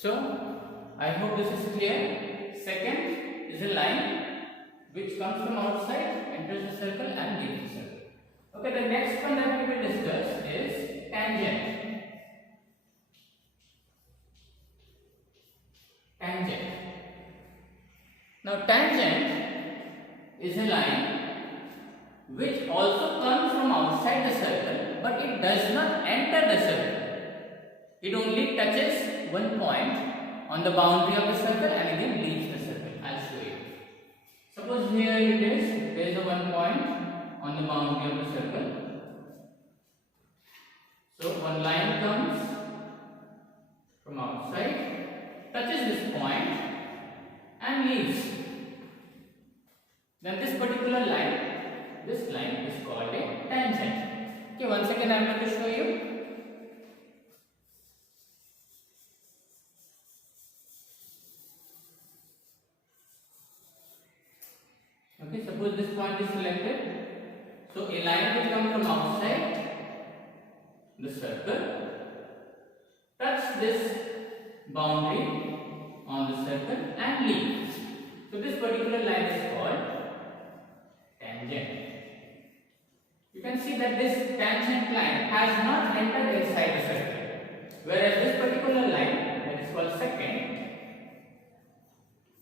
So I hope this is clear. Second is a line which comes from outside, enters the circle and leaves the circle. Okay, the next one that we will discuss is tangent. Tangent. Now tangent is a line which also comes from outside the circle, but it does not enter the circle. It only touches one point on the boundary of the circle and again leaves the circle. I'll show you. Suppose here it is, there is a one point on the boundary of the circle. So one line comes from outside, touches this point and leaves. Then this particular line, this line is called a tangent. Okay, once again I am going to show you. Okay, suppose this point is selected. So a line will come from outside the circle, touch this boundary on the circle and leave. So this particular line is called tangent. You can see that this tangent line has not entered inside the circle, whereas this particular line, that is called secant,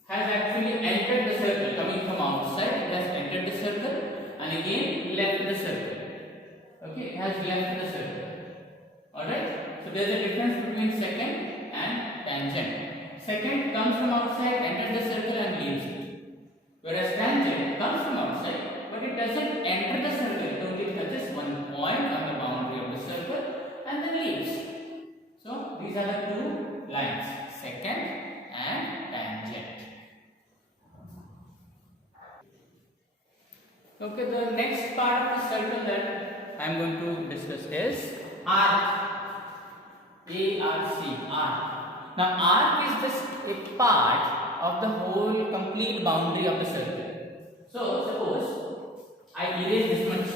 has actually entered the circle. Coming from outside, it has entered the circle and again left the circle. Okay, it has left the circle. Alright, so there is a difference between secant and tangent. Secant comes from outside, enters the circle and leaves it, whereas tangent comes from outside, but it doesn't enter the circle. It only touches one point on the boundary of the circle and then leaves. So these are the two lines, secant and tangent. Okay, the next part of the circle that I am going to discuss is arc. A-R-C, arc. Now arc is just a part of the whole complete boundary of the circle. So suppose I erase this much,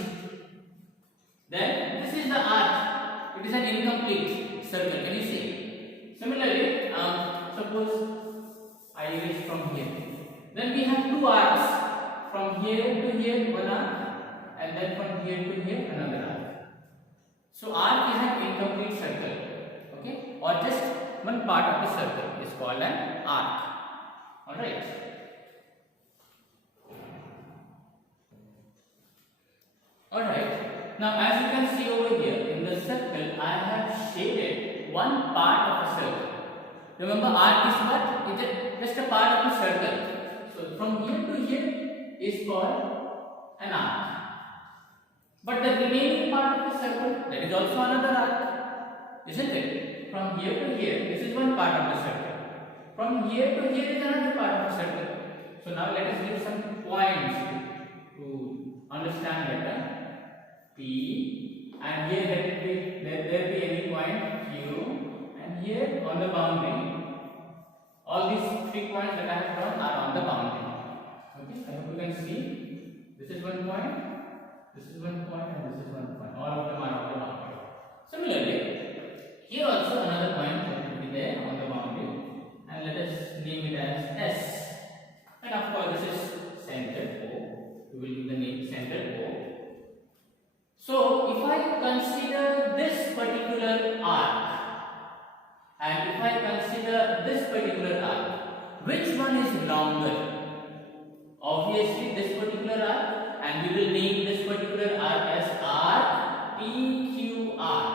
then this is the arc. It is an incomplete circle. Can you see? Similarly, suppose I erase from here. Then we have two arcs. From here to here, one arc, and then from here to here, another arc. So arc is an incomplete circle, okay, or just one part of the circle is called an arc. All right. All right. Now, as you can see over here in the circle, I have shaded one part of a circle. Remember, arc is what? It is just a part of a circle. So from here to here is called an arc. But the remaining part of the circle, that is also another arc, isn't it? From here to here, this is one part of the circle. From here to here is another part of the circle. So now let us give some points to understand better. P, and here there be any point Q, and here on the boundary. All these 3 points that I have drawn are on the boundary. Okay, I hope you can see. This is one point, this is one point, and this is one point. All of them are on the boundary. Similarly, here also another point that will be there on the boundary, and let us name it as S. And of course, this is center O. We will give the name center O. So, if I consider this particular arc, and if I consider this particular arc, which one is longer? Obviously this particular arc, and we will name this particular arc as arc PQR.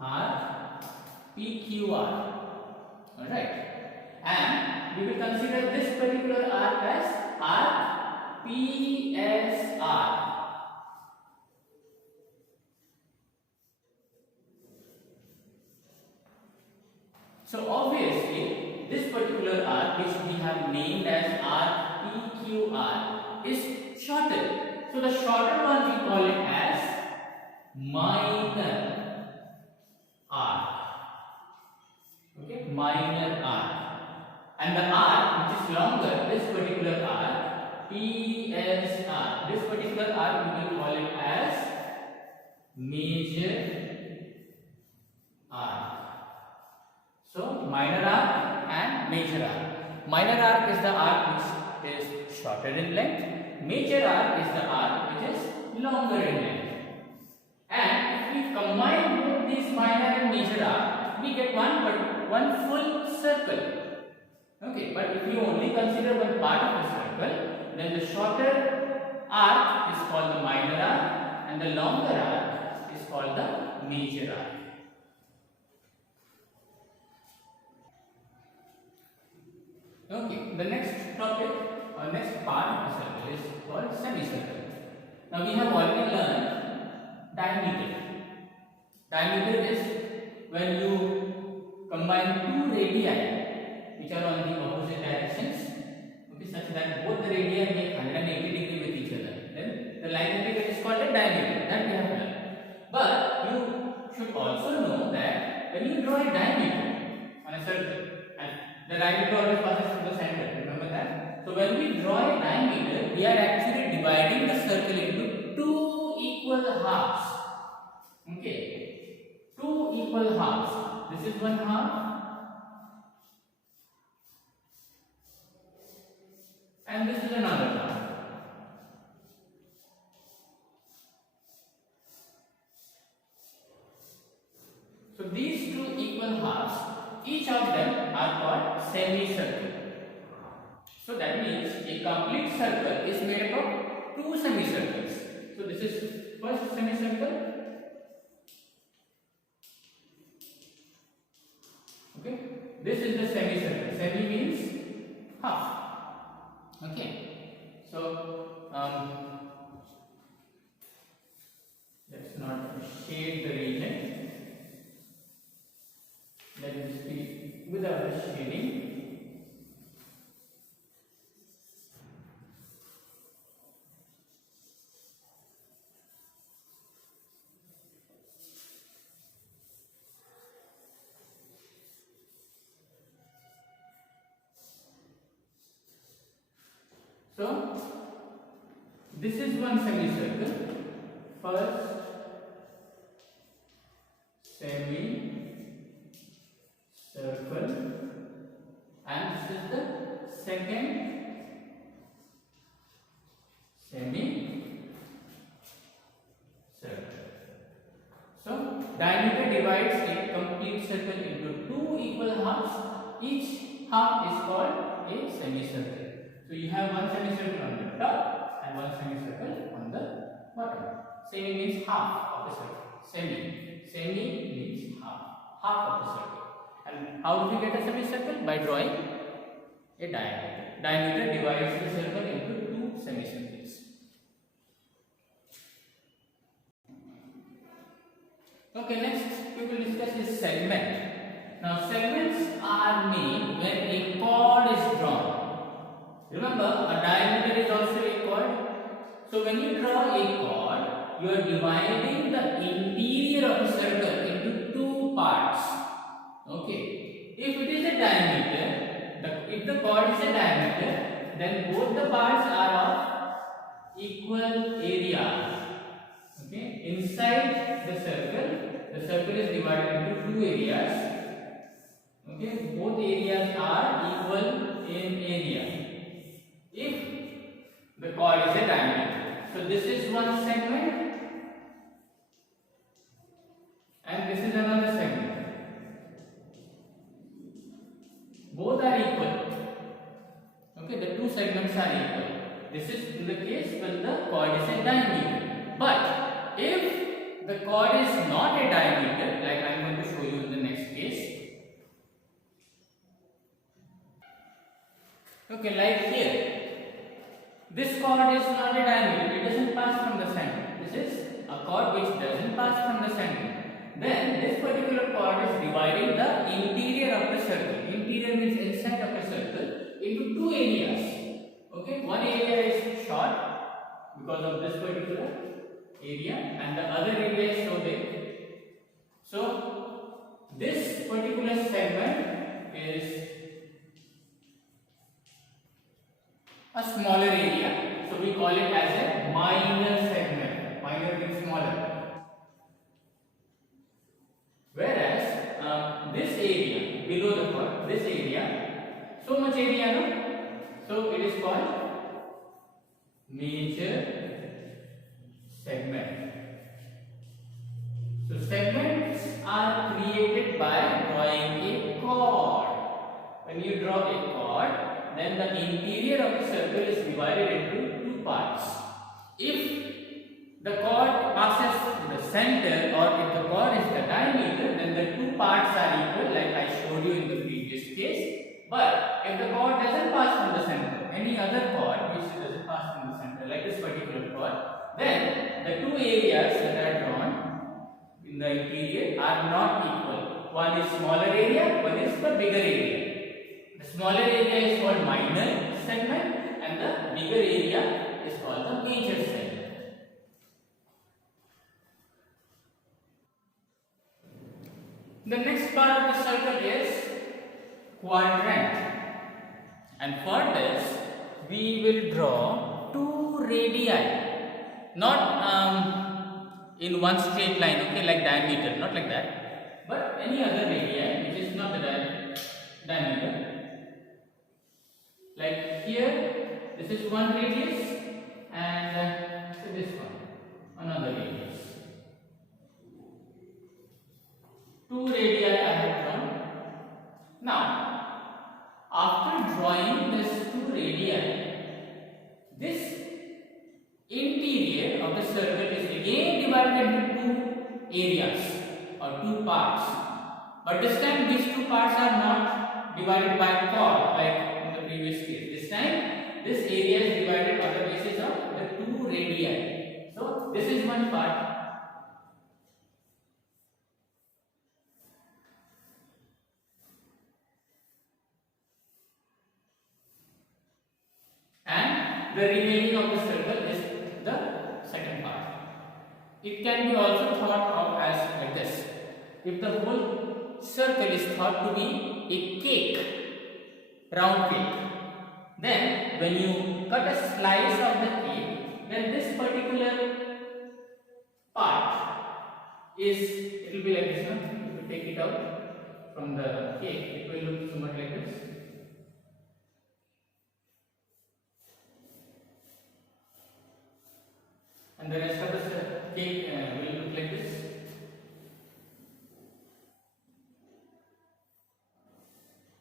Arc PQR. Alright. And we will consider this particular arc as arc PSR. So obviously this particular arc which we have named as arc PQR is shorter. So the shorter one we call it as minor arc. Okay, minor arc. And the arc which is longer, this particular arc PSR, this particular arc we will call it as major arc. So minor arc and major arc. Minor arc is the arc which is shorter in length. Major arc is the arc which is longer in length. And if we combine both these minor and major arc, we get one full circle. Okay, but if you only consider one part of the circle, then the shorter arc is called the minor arc and the longer arc is called the major arc. Okay, the next topic or next part of the circle is called semicircle. Now we have already learned diameter. Diameter is when you combine two radii which are on the opposite directions, okay, such that both the radii make 180 degree with each other. Then the line integral is called a diameter. That we have learned. But you should also know that when you draw a diameter on a circle, and the diameter always passes through the center. Remember that. So when we draw a diameter, we are actually dividing the circle into two equal halves. Okay, two equal halves. This is one half. And this is another half. So these two equal halves, each of them are called semicircle. So that means a complete circle is made up of two semicircles. So this is first semicircle. Okay, this is the semicircle. Semi means half. Okay, so let's not shade the region. Let this be without the shading. So this is one semicircle. First semicircle, and this is the second semicircle. So diameter divides a complete circle into two equal halves. Each half is called a semicircle. So you have one semicircle on the top and one semicircle on the bottom. Semi means half of the circle. Semi means half of the circle. And how do we get a semicircle? By drawing a diameter. Diameter divides the circle into two semicircles. Okay, next we will discuss is segment. Now segments are made when a chord is drawn. Remember, a diameter is also a chord. So when you draw a chord, you are dividing the interior of the circle into two parts. Okay. If it is a diameter, if the chord is a diameter, then both the parts are of equal area. Okay. Inside the circle is divided into two areas. Okay. Both areas are equal in area. If the chord is a diameter. So this is one segment and this is another segment. Both are equal. Okay, the two segments are equal. This is in the case when the chord is a diameter. But if the chord is not a diameter, like I am going to show you in the next case. Okay, like here. This chord is not a diameter, it doesn't pass from the center. This is a chord which doesn't pass from the center. Then this particular chord is dividing the interior of the circle. Interior means inside of the circle into two areas. Okay, one area is short because of this particular area and the other area is so big. So this particular segment is a smaller area, so we call it as a minor segment. Minor means smaller. this area, so much area, no? So it is called major segment. So segments are created by drawing a chord. When you draw a chord, then the interior of the circle is divided into two parts. If the chord passes to the center, or if the chord is the diameter, then the two parts are equal, like I showed you in the previous case. But if the chord doesn't pass from the center, any other chord which doesn't pass from the center, like this particular chord, then the two areas that are drawn in the interior are not equal. One is smaller area, one is the bigger area. The smaller area is called minor segment and the bigger area is called the major segment. The next part of the circle is quadrant, and for this we will draw two radii, not in one straight line, okay, like diameter, not like that, but any other radii which is not the diameter. Like here, this is one radius, and this one, another radius. Two radii I have drawn. Now, after drawing this two radii, this interior of the circle is again divided into two areas or two parts. But this time these two parts are not divided by chord like in the previous case. This time this area is divided on the basis of the two radii. So this is one part. And the remaining of the circle is the second part. It can be also thought of as like this. If the whole circle is thought to be a cake, round cake, then when you cut a slice of the cake, then this particular part is, it will be like this one. If you take it out from the cake, it will look somewhat like this. And the rest of the cake will look like this.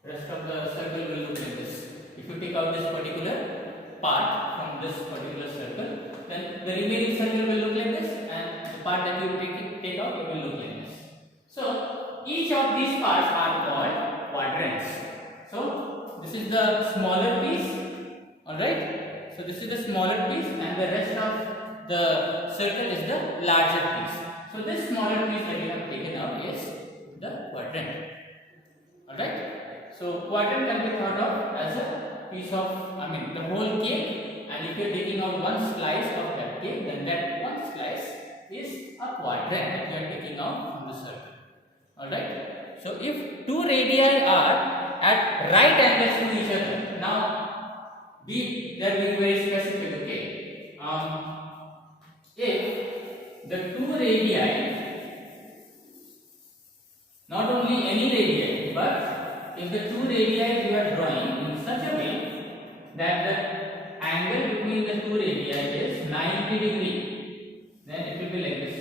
Rest of the circle will look like this. If you take out this particular part from this particular circle, then the remaining circle will look like this, and the part that you take out, it will look like this. So each of these parts are called quadrants. So this is the smaller piece, alright. So this is the smaller piece, and the rest of the circle is the larger piece. So this smaller piece that you have taken out is the quadrant. Alright. So quadrant can be thought of as a piece of, the whole cake, and if you are taking out one slice of that cake, then that one slice is a quadrant that you are taking out from the circle. Alright. So if two radii are at right angles to each other, now they are being very specific, okay. If the two radii, not only any radii, but if the two radii you are drawing in such a way that the angle between the two radii is 90 degree, then it will be like this.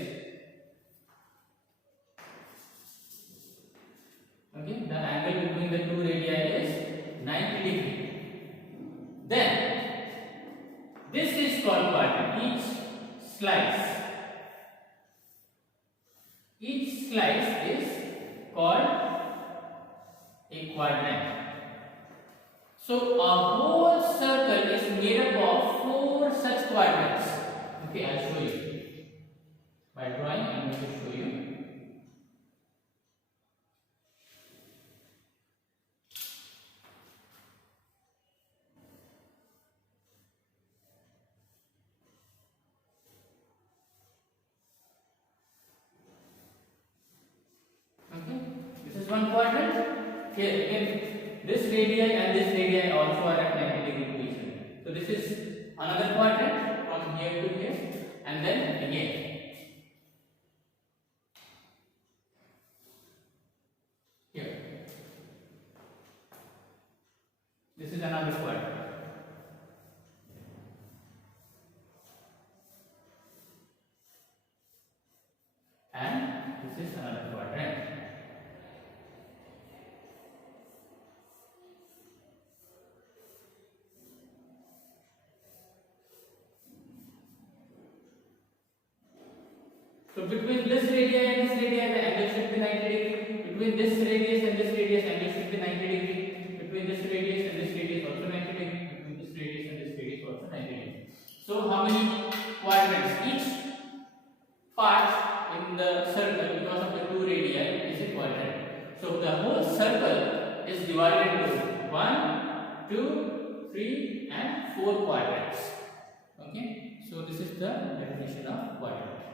Okay, the angle between the two radii is 90 degree. Then this is called quadrant. Each slice is called a quadrant. So a whole circle is made up of 4 such quadrants. Okay, I'll show you. By drawing, I'm going to show you. One quadrant. Here again, this radii and this radii also are at 90 degree to each other. So this is another quadrant from here to here, and then again here. this is another quadrant. So between this radii and this radii, the angle should be 90 degree. Between this radius and this radius, angle should be 90 degree. Between this radius and this radius, also 90 degree. Between this radius and this radius, also 90 degree. So how many quadrants? Each part in the circle, because of the two radii, is a quadrant. So the whole circle is divided into 1, 2, 3, and 4 quadrants. Okay. So this is the definition of quadrant.